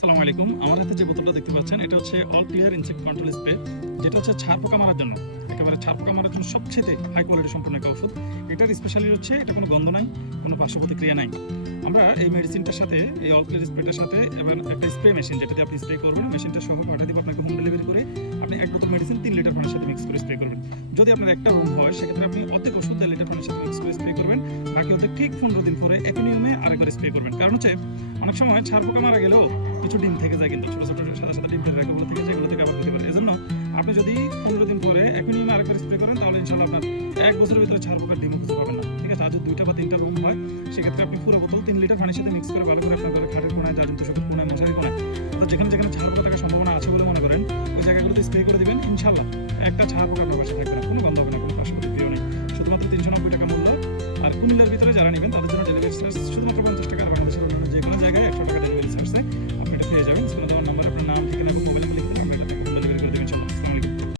আসসালামু আলাইকুম। আমার হাতে যে বোতলটা দেখতে পাচ্ছেন এটা হচ্ছে all clear insect control spray, যেটা হচ্ছে ছাড় পোকা মারার জন্য, একেবারে ছাড় পোকা মারার জন্য সবচেয়ে হাই কোয়ালিটি সম্পন্ন একটা ওষুধ। এটার স্পেশালি হচ্ছে এটা কোনো গন্ধ নাই, কোনো পার্শ্ব প্রতিক্রিয়া নাই। আমরা এই মেডিসিনটার সাথে, এই অল ক্লিয়ার স্প্রেটার সাথে এবার একটা স্প্রে মেশিন, যেটা দিয়ে আপনি স্প্রে করবেন, মেশিনটা সহ পাঠিয়ে দিব আপনাকে হোম ডেলিভারি করে। আপনি এক বোতল মেডিসিন 3 লিটার পানির সাথে মিক্স করে স্প্রে করবেন। যদি আপনার একটা রুম হয় সেক্ষেত্রে আপনি অর্ধেক ওষুধ 1.5 লিটার পানির সাথে মিক্স করে স্প্রে করবেন। বাকি ওদের ঠিক 15 দিন পরে একই নিয়মে আরেকবার স্প্রে করবেন। কারণ হচ্ছে অনেক সময় ছাড় পোকা মারা গেলেও কিছু ডিম থেকে যায়, কিন্তু ছোট ছোট সাদা সাদা ডিম থেকে এগুলো থেকে যেগুলো থেকে আবার হতে পারে। এজন্য আপনি যদি 15 দিন পরে একই নিয়মে আরেকবার স্প্রে করেন তাহলে ইনশাল্লাহ আপনার 1 বছরের ভিতরে ছাড় পোকার ডিমও খুঁজে পাবেন না। ঠিক আছে? আর যদি 2টা বা 3টা রুম হয় সেক্ষেত্রে আপনি পুরো বোতল 3 লিটার পানির সাথে মিক্স করে ভালো করে আপনার ঘরে খাটের কোনায়, জাজিম তোষকের কোনায়, মশারি কোনায়, তো যেখানে যেখানে ছাড় পোকা থাকার সম্ভাবনা আছে বলে মনে করেন ওই জায়গাগুলোতে স্প্রে করে দিবেন। ইনশাল্লাহ একটা ছাড় পোকা আপনার বাসায় থাকবে না, কোনো গন্ধ হবে না, কোনো পার্শ্ব প্রতিক্রিয়া নেই। শুধুমাত্র 390 টাকা মূল্য। আর কুমিল্লার ভিতরে যারা নেবেন তাদের জন্য ডেলিভারি চার্জ শুধুমাত্র 50 টাকা। বাংলাদেশের অন্যান্য যে কোনো জায়গায় 100 টাকা ডেলিভারি চার্জে আপনি এটা পেয়ে যাবেন।